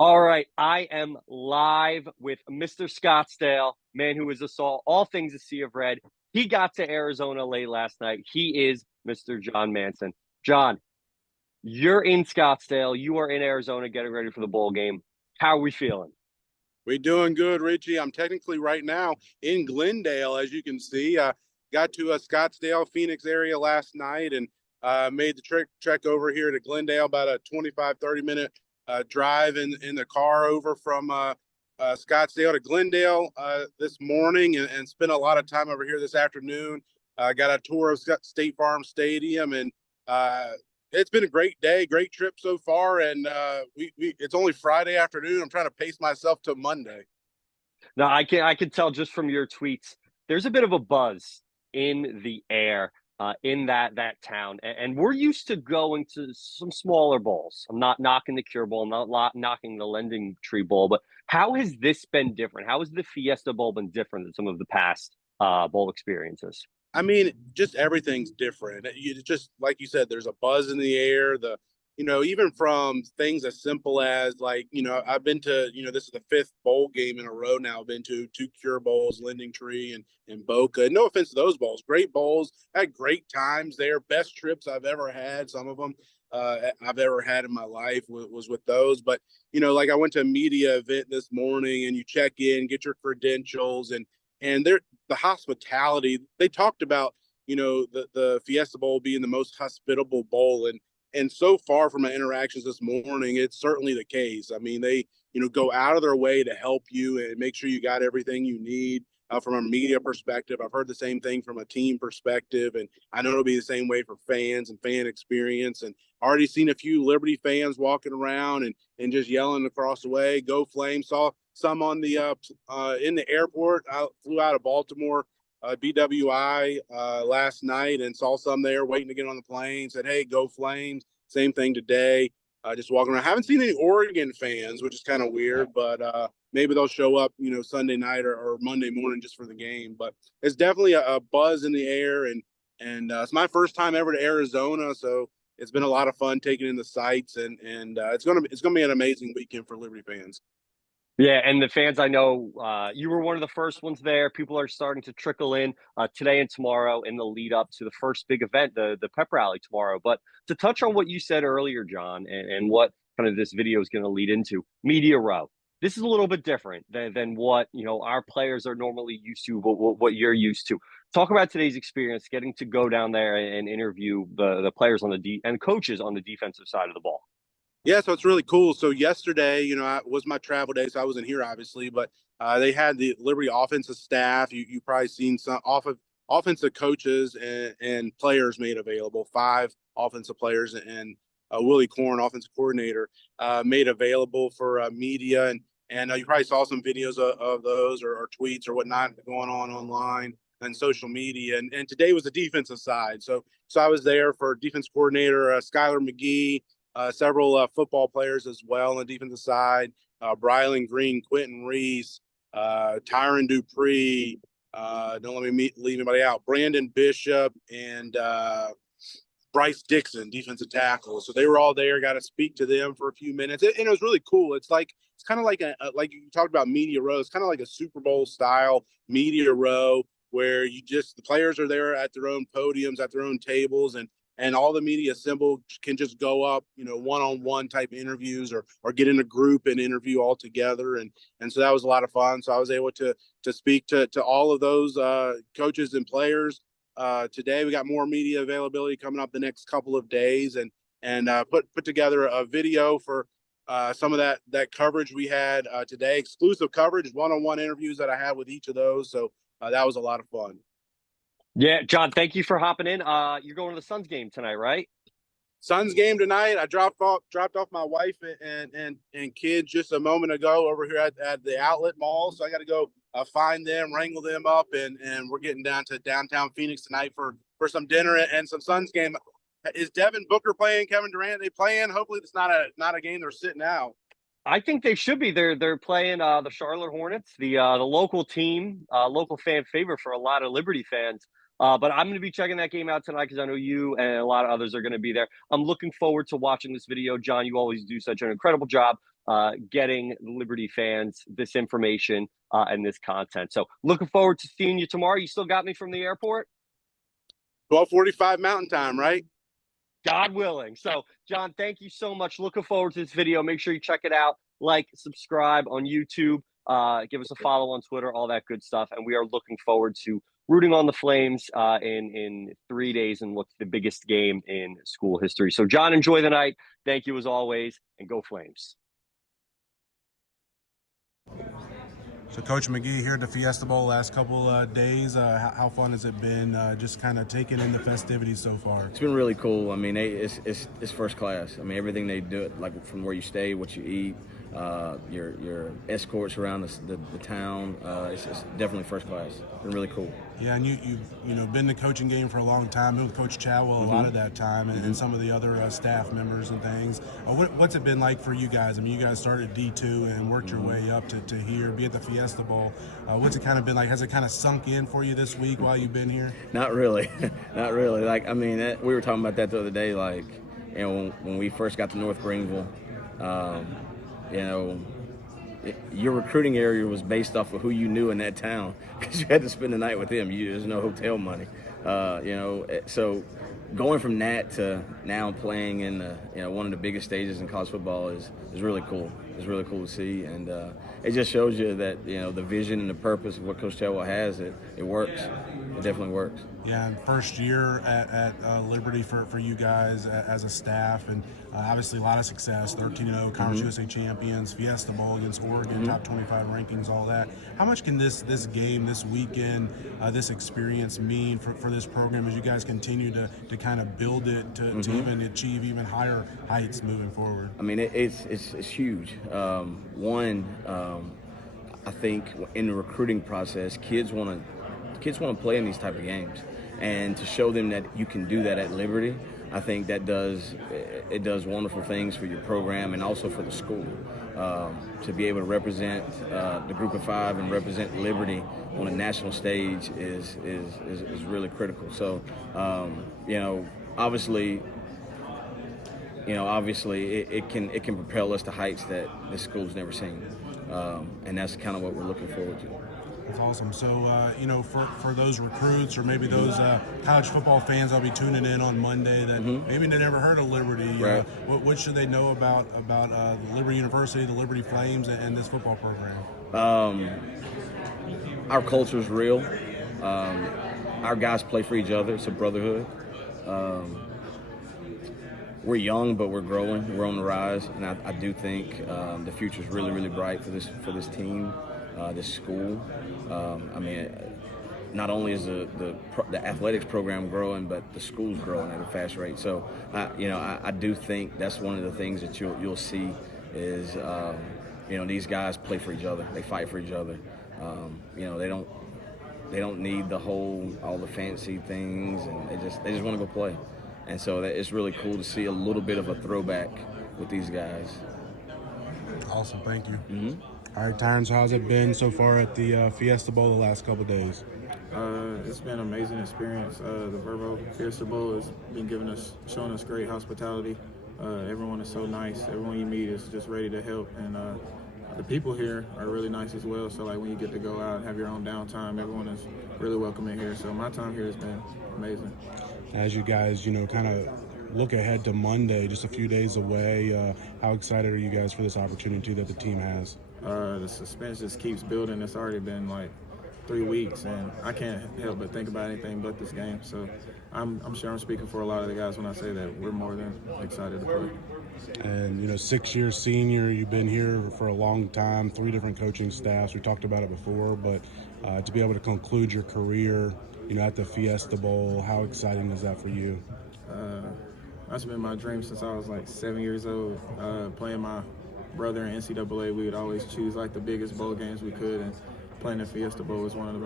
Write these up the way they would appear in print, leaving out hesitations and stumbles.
All right, I am live with Mr. Scottsdale, man who is all things a sea of red. He got to Arizona late last night. He is Mr. John Manson. John, you're in Scottsdale. You are in Arizona getting ready for the bowl game. How are we feeling? We doing good, Richie. I'm technically right now in Glendale, as you can see. Got to Scottsdale, Phoenix area last night and made the trek over here to Glendale, about a 25, 30-minute drive in the car over from Scottsdale to Glendale this morning and spent a lot of time over here this afternoon. Got a tour of State Farm Stadium and it's been a great day, great trip so far, and it's only Friday afternoon. I'm trying to pace myself to Monday. Now, I can tell just from your tweets, there's a bit of a buzz in the air in that town, and we're used to going to some smaller bowls. I'm not knocking the Cure Bowl, I'm not knocking the Lending Tree Bowl, but how has this been different? How has the Fiesta Bowl been different than some of the past bowl experiences? I mean, just everything's different. Just like you said, there's a buzz in the air. Even from things as simple as like, I've been to, this is the fifth bowl game in a row now. I've been to two Cure Bowls, Lending Tree and Boca. No offense to those bowls, great bowls. Had great times there. Best trips I've ever had. Some of them I've ever had in my life was with those. But like I went to a media event this morning, and you check in, get your credentials, and the hospitality. They talked about the Fiesta Bowl being the most hospitable bowl, and so far from my interactions this morning, it's certainly the case. I mean, they go out of their way to help you and make sure you got everything you need. From a media perspective, I've heard the same thing from a team perspective, and I know it'll be the same way for fans and fan experience. And already seen a few Liberty fans walking around and just yelling across the way, "Go Flames!" Saw some on the in the airport. I flew out of Baltimore BWI last night and saw some there waiting to get on the plane. Said, "Hey, go Flames!" Same thing today. Just walking around. I haven't seen any Oregon fans, which is kind of weird, but maybe they'll show up, Sunday night or Monday morning just for the game. But it's definitely a buzz in the air, and it's my first time ever to Arizona, so it's been a lot of fun taking in the sights, and it's gonna be an amazing weekend for Liberty fans. Yeah, and the fans, I know you were one of the first ones there. People are starting to trickle in today and tomorrow in the lead up to the first big event, the pep rally tomorrow. But to touch on what you said earlier, John, and what kind of this video is going to lead into, Media Row. This is a little bit different than what our players are normally used to, what you're used to. Talk about today's experience, getting to go down there and interview the players on and coaches on the defensive side of the ball. Yeah, so it's really cool. So yesterday, was my travel day, so I wasn't here obviously, but they had the Liberty offensive staff. You probably seen some offensive coaches and players made available. Five offensive players and Willie Corn, offensive coordinator, made available for media, and you probably saw some videos of those or tweets or whatnot going on online and social media. And today was the defensive side, so I was there for defense coordinator Skylor Magee, several football players as well on the defensive side. Brylan Green, Quinton Reese, Tyron Dupree. Don't let me leave anybody out. Brandon Bishop and Bryce Dixon, defensive tackle. So they were all there. Got to speak to them for a few minutes, and it was really cool. It's kind of like like you talked about media row. It's kind of like a Super Bowl style media row where the players are there at their own podiums, at their own tables, and all the media assembled can just go up, one-on-one type interviews or get in a group and interview all together. And so that was a lot of fun. So I was able to speak to all of those coaches and players. Today we got more media availability coming up the next couple of days and put together a video for some of that coverage we had today, exclusive coverage, one-on-one interviews that I had with each of those. So that was a lot of fun. Yeah, John, thank you for hopping in. You're going to the Suns game tonight, right? Suns game tonight. I dropped off my wife and kids just a moment ago over here at the outlet mall. So I got to go find them, wrangle them up, and we're getting down to downtown Phoenix tonight for some dinner and some Suns game. Is Devin Booker playing? Kevin Durant, they playing? Hopefully it's not a game they're sitting out. I think they should be. They're playing the Charlotte Hornets, the local team, local fan favorite for a lot of Liberty fans. But I'm going to be checking that game out tonight because I know you and a lot of others are going to be there. I'm looking forward to watching this video. John, you always do such an incredible job getting Liberty fans this information and this content. So looking forward to seeing you tomorrow. You still got me from the airport? 12:45 Mountain Time, right? God willing. So, John, thank you so much. Looking forward to this video. Make sure you check it out. Like, subscribe on YouTube. Give us a follow on Twitter, all that good stuff. And we are looking forward to rooting on the Flames in 3 days in what's the biggest game in school history. So, John, enjoy the night. Thank you as always, and go Flames. So, Coach McGee here at the Fiesta Bowl last couple days. How fun has it been just kind of taking in the festivities so far? It's been really cool. I mean, it's first class. I mean, everything they do, like from where you stay, what you eat, your escorts around the town. It's definitely first class. It's been really cool. Yeah, and you've been in the coaching game for a long time. Been with Coach Chadwell a lot of that time, and some of the other staff members and things. What's it been like for you guys? I mean, you guys started D2 and worked your way up to here, be at the Fiesta Bowl. What's it kind of been like? Has it kind of sunk in for you this week while you've been here? Not really, not really. Like, I mean, we were talking about that the other day. Like, you know, when we first got to North Greenville, you know, your recruiting area was based off of who you knew in that town because you had to spend the night with them. There's no hotel money, you know. So going from that to now playing in one of the biggest stages in college football is really cool. It's really cool to see, and it just shows you that the vision and the purpose of what Coach Chadwell has, it works. It definitely works. Yeah, and first year at Liberty for you guys as a staff, and obviously a lot of success, 13-0, Conference USA champions, Fiesta Bowl against Oregon, top 25 rankings, all that. How much can this game, this weekend, this experience mean for this program as you guys continue to kind of build it to even achieve even higher heights moving forward? I mean, it's huge. I think in the recruiting process, kids want to play in these type of games, and to show them that you can do that at Liberty, I think that does wonderful things for your program and also for the school. To be able to represent the Group of Five and represent Liberty on a national stage is really critical. So, obviously, it can propel us to heights that this school's never seen, and that's kind of what we're looking forward to. That's awesome. So, for those recruits or maybe those college football fans that'll be tuning in on Monday that maybe they never heard of Liberty, right. What should they know about Liberty University, the Liberty Flames, and this football program? Our culture is real. Our guys play for each other. It's a brotherhood. We're young, but we're growing. We're on the rise, and I do think the future is really, really bright for this team. This school. I mean, not only is the athletics program growing, but the school's growing at a fast rate. So, I do think that's one of the things that you'll see is, these guys play for each other. They fight for each other. They don't need all the fancy things, and they just want to go play. And so it's really cool to see a little bit of a throwback with these guys. Awesome, thank you. All right, Tyron, so how's it been so far at the Fiesta Bowl the last couple of days? It's been an amazing experience. The Verbo Fiesta Bowl has been showing us great hospitality. Everyone is so nice. Everyone you meet is just ready to help, and the people here are really nice as well. So, like, when you get to go out and have your own downtime, everyone is really welcoming here. So my time here has been amazing. As you guys, kind of look ahead to Monday, just a few days away, how excited are you guys for this opportunity that the team has? The suspense just keeps building. It's already been like 3 weeks, and I can't help but think about anything but this game. So I'm sure I'm speaking for a lot of the guys when I say that we're more than excited to play. And 6-year senior, you've been here for a long time, 3 different coaching staffs. We talked about it before, but to be able to conclude your career, at the Fiesta Bowl, how exciting is that for you? That's been my dream since I was like 7 years old. Playing my brother in NCAA, we would always choose like the biggest bowl games we could, and playing the Fiesta Bowl was one of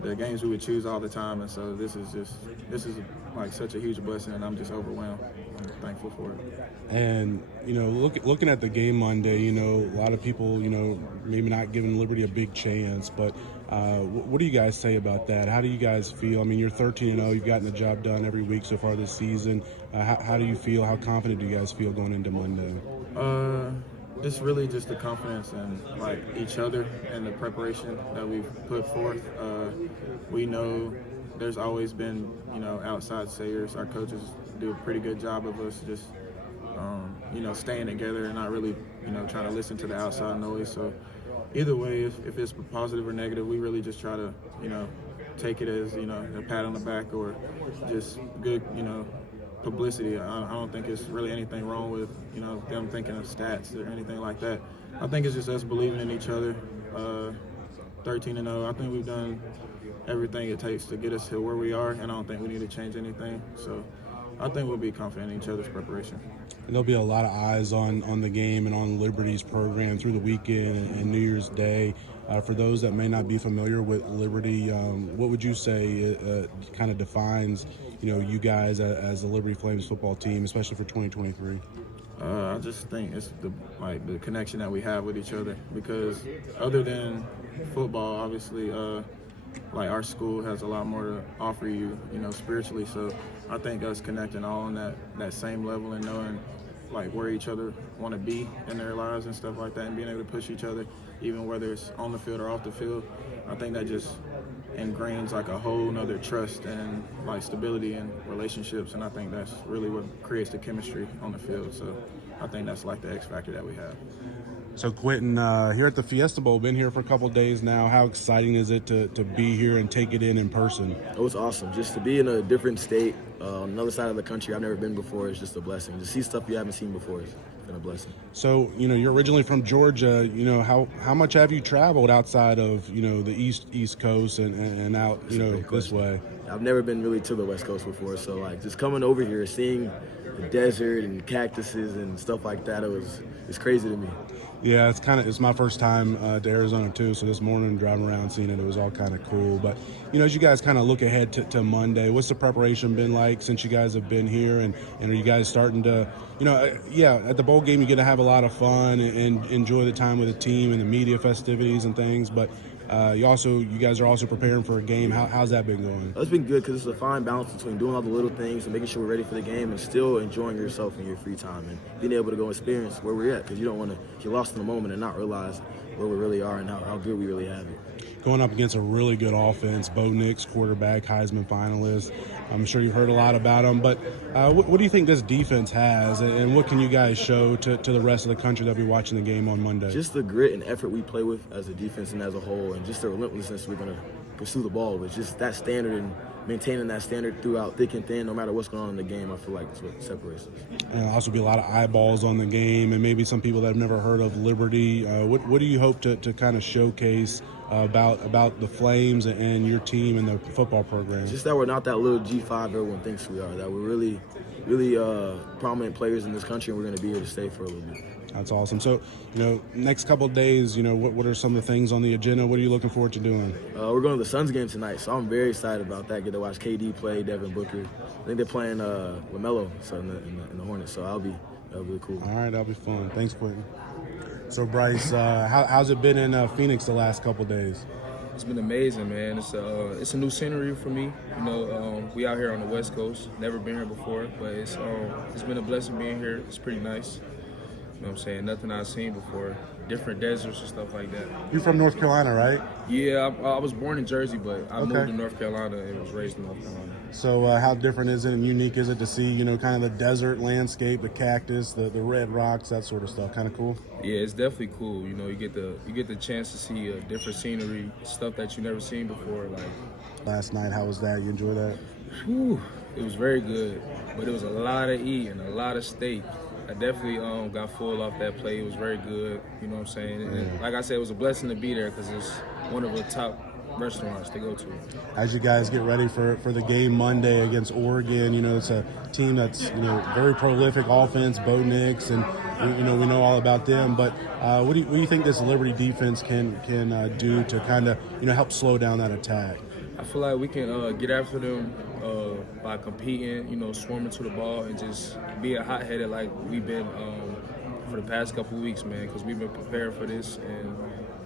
the games we would choose all the time. And so this is like such a huge blessing, and I'm just overwhelmed. I'm thankful for it. And looking at the game Monday, a lot of people, maybe not giving Liberty a big chance, but what do you guys say about that? How do you guys feel? I mean, you're 13-0. You've gotten the job done every week so far this season. How do you feel? How confident do you guys feel going into Monday? It's really just the confidence in like each other and the preparation that we've put forth. We know there's always been, outside sayers. Our coaches do a pretty good job of us just, staying together and not really, trying to listen to the outside noise. So either way, if it's positive or negative, we really just try to, take it as, a pat on the back or just good, publicity. I don't think it's really anything wrong with, them thinking of stats or anything like that. I think it's just us believing in each other. 13-0. I think we've done everything it takes to get us to where we are, and I don't think we need to change anything. So I think we'll be confident in each other's preparation. And there'll be a lot of eyes on the game and on Liberty's program through the weekend and New Year's Day. For those that may not be familiar with Liberty, what would you say kind of defines, you guys as the Liberty Flames football team, especially for 2023? I just think it's the connection that we have with each other, because other than football, obviously, our school has a lot more to offer you, spiritually. So I think us connecting all on that same level and knowing where each other want to be in their lives and stuff like that, and being able to push each other, even whether it's on the field or off the field, I think that just ingrains a whole nother trust and stability in relationships, and I think that's really what creates the chemistry on the field. So I think that's the X factor that we have. So Quinton, here at the Fiesta Bowl, been here for a couple of days now. How exciting is it to be here and take it in person? It was awesome. Just to be in a different state, on another side of the country I've never been before, is just a blessing. To see stuff you haven't seen before is been a blessing. So, you're originally from Georgia. How much have you traveled outside of, the East Coast and out, this way? I've never been really to the West Coast before, so just coming over here, seeing the desert and cactuses and stuff like that, it's crazy to me. Yeah, it's my first time to Arizona too. So this morning driving around seeing it, was all kind of cool. But as you guys kind of look ahead to Monday, what's the preparation been like since you guys have been here? And are you guys starting to, at the bowl game you get to have a lot of fun and enjoy the time with the team and the media festivities and things. But you guys are also preparing for a game. How's that been going? It's been good, because it's a fine balance between doing all the little things and making sure we're ready for the game and still enjoying yourself in your free time and being able to go experience where we're at, because you don't want to get lost in the moment and not realize where we really are and how good we really have it. Going up against a really good offense, Bo Nix, quarterback, Heisman finalist. I'm sure you've heard a lot about him, but what do you think this defense has, and what can you guys show to the rest of the country that'll be watching the game on Monday? Just the grit and effort we play with as a defense and as a whole, and just the relentlessness we're going to pursue the ball with. Just that standard and maintaining that standard throughout thick and thin, no matter what's going on in the game, I feel like that's what separates us. And there'll also be a lot of eyeballs on the game, and maybe some people that have never heard of Liberty. What do you hope to kind of showcase about the Flames and your team and the football program? Just that we're not that little G5 everyone thinks we are, that we're really, really prominent players in this country, and we're going to be here to stay for a little bit. That's awesome. So, next couple of days, what are some of the things on the agenda? What are you looking forward to doing? We're going to the Suns game tonight, so I'm very excited about that. Get to watch KD play, Devin Booker. I think they're playing LaMelo in the Hornets, so that'll be really cool. All right, that'll be fun. Thanks, Quinton. So, Bryce, how's it been in Phoenix the last couple of days? It's been amazing, man. It's a new scenery for me. We out here on the West Coast. Never been here before, but it's been a blessing being here. It's pretty nice. You know what I'm saying? Nothing I've seen before. Different deserts and stuff like that. You're from North Carolina, right? Yeah, I was born in Jersey, but I moved to North Carolina and was raised in North Carolina. So how different is it and unique is it to see, kind of the desert landscape, the cactus, the red rocks, that sort of stuff? Kind of cool? Yeah, it's definitely cool. You get the chance to see different scenery, stuff that you never seen before. Last night, how was that? You enjoy that? Whew, it was very good, but it was a lot of eating, a lot of steak. I definitely got full off that play. It was very good, you know what I'm saying? And like I said, it was a blessing to be there, because it's one of the top restaurants to go to. As you guys get ready for the game Monday against Oregon, it's a team that's very prolific offense, Bo Nix, and we know all about them. But what do you think this Liberty defense can do to kind of help slow down that attack? I feel like we can get after them by competing, swarming to the ball, and just being hot-headed like we've been for the past couple weeks, man, because we've been preparing for this and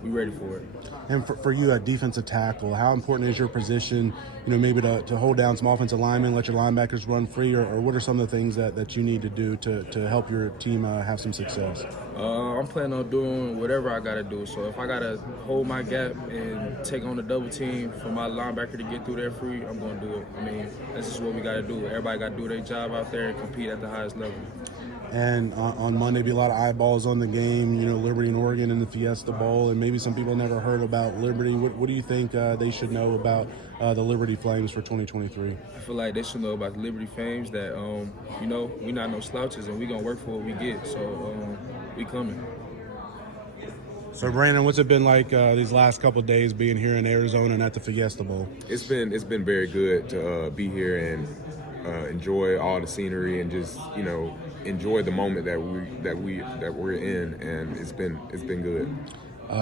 we ready for it. And for you, a defensive tackle, how important is your position, maybe to hold down some offensive linemen, let your linebackers run free, or what are some of the things that you need to do to help your team have some success? I'm planning on doing whatever I got to do. So if I got to hold my gap and take on the double team for my linebacker to get through there free, I'm going to do it. I mean, that's just what we got to do. Everybody got to do their job out there and compete at the highest level. And on Monday, be a lot of eyeballs on the game, Liberty and Oregon in the Fiesta Bowl, and maybe some people never heard about Liberty. What do you think they should know about the Liberty Flames for 2023? I feel like they should know about the Liberty Flames that, we not no slouches and we going to work for what we get. So we coming. So, Brandon, what's it been like these last couple of days being here in Arizona and at the Fiesta Bowl? It's been very good to be here and enjoy all the scenery and just enjoy the moment that we're in, and it's been good.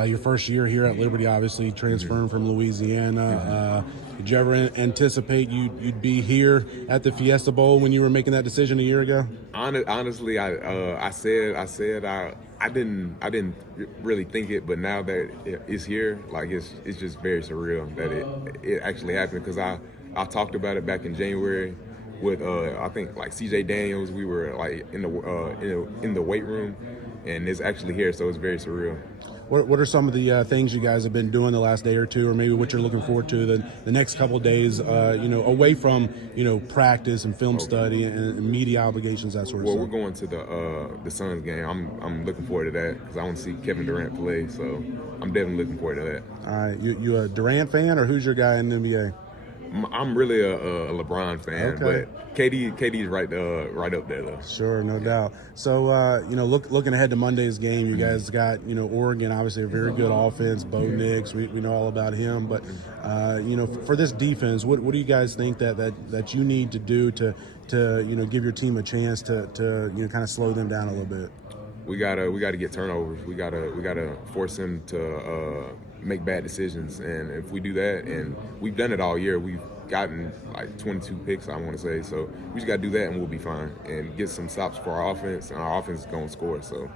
Your first year here at Liberty, obviously transferring from Louisiana. Did you ever anticipate you'd be here at the Fiesta Bowl when you were making that decision a year ago? Honestly, I said I didn't really think it, but now that it's here, like it's just very surreal that it actually happened, because I talked about it back in January with I think like CJ Daniels. We were like in the weight room, and it's actually here, so it's very surreal. What are some of the things you guys have been doing the last day or two, or maybe what you're looking forward to the next couple of days, away from practice and film study and media obligations, that sort of stuff? Well, we're going to the Suns game. I'm looking forward to that because I want to see Kevin Durant play, so I'm definitely looking forward to that. All right, you a Durant fan, or who's your guy in the NBA? I'm really a LeBron fan, okay. But KD's right up there though. Sure, no doubt. So looking ahead to Monday's game, you guys got Oregon, obviously a very good offense. Bo Nix, we know all about him, but for this defense, what do you guys think that you need to do to give your team a chance to kind of slow them down a little bit? We gotta get turnovers. We gotta force them to make bad decisions, and if we do that, and we've done it all year, we've gotten like 22 picks, I want to say. So we just gotta do that, and we'll be fine, and get some stops for our offense, and our offense is gonna score. So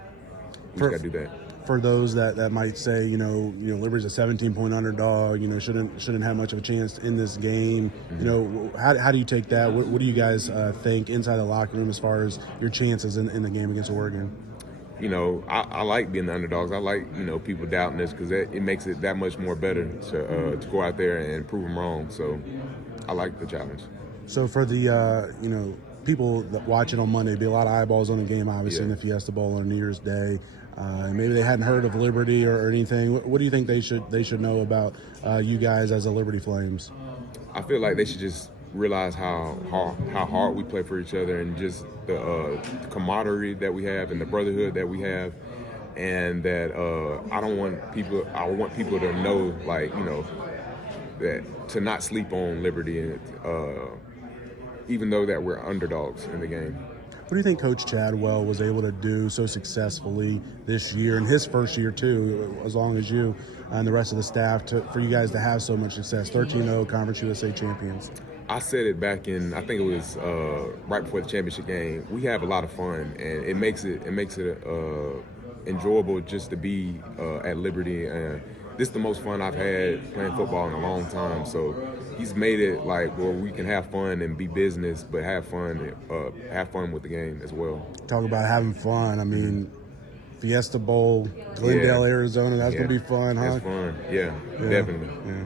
we just gotta do that. For those that might say, Liberty's a 17-point underdog, shouldn't have much of a chance in this game. How do you take that? What do you guys think inside the locker room as far as your chances in the game against Oregon? I like being the underdogs. I like, people doubting us, because it makes it that much more better to go out there and prove them wrong. So I like the challenge. So for the, people that watch it on Monday, be a lot of eyeballs on the game, obviously, in the Fiesta Bowl on New Year's Day. Maybe they hadn't heard of Liberty or anything. What do you think they should know about you guys as the Liberty Flames? I feel like they should just realize how hard we play for each other, and just the camaraderie that we have and the brotherhood that we have, and that I want people to know, that to not sleep on Liberty, and even though that we're underdogs in the game. What do you think Coach Chadwell was able to do so successfully this year, and his first year too, as long as you and the rest of the staff, for you guys to have so much success? 13-0 Conference USA champions. I said it back in, I think it was right before the championship game. We have a lot of fun, and it makes it enjoyable just to be at Liberty. And this is the most fun I've had playing football in a long time. So he's made it like where we can have fun and be business, but have fun with the game as well. Talk about having fun. I mean, Fiesta Bowl, Glendale, Arizona. That's gonna be fun, huh? That's fun. Yeah, definitely. Yeah.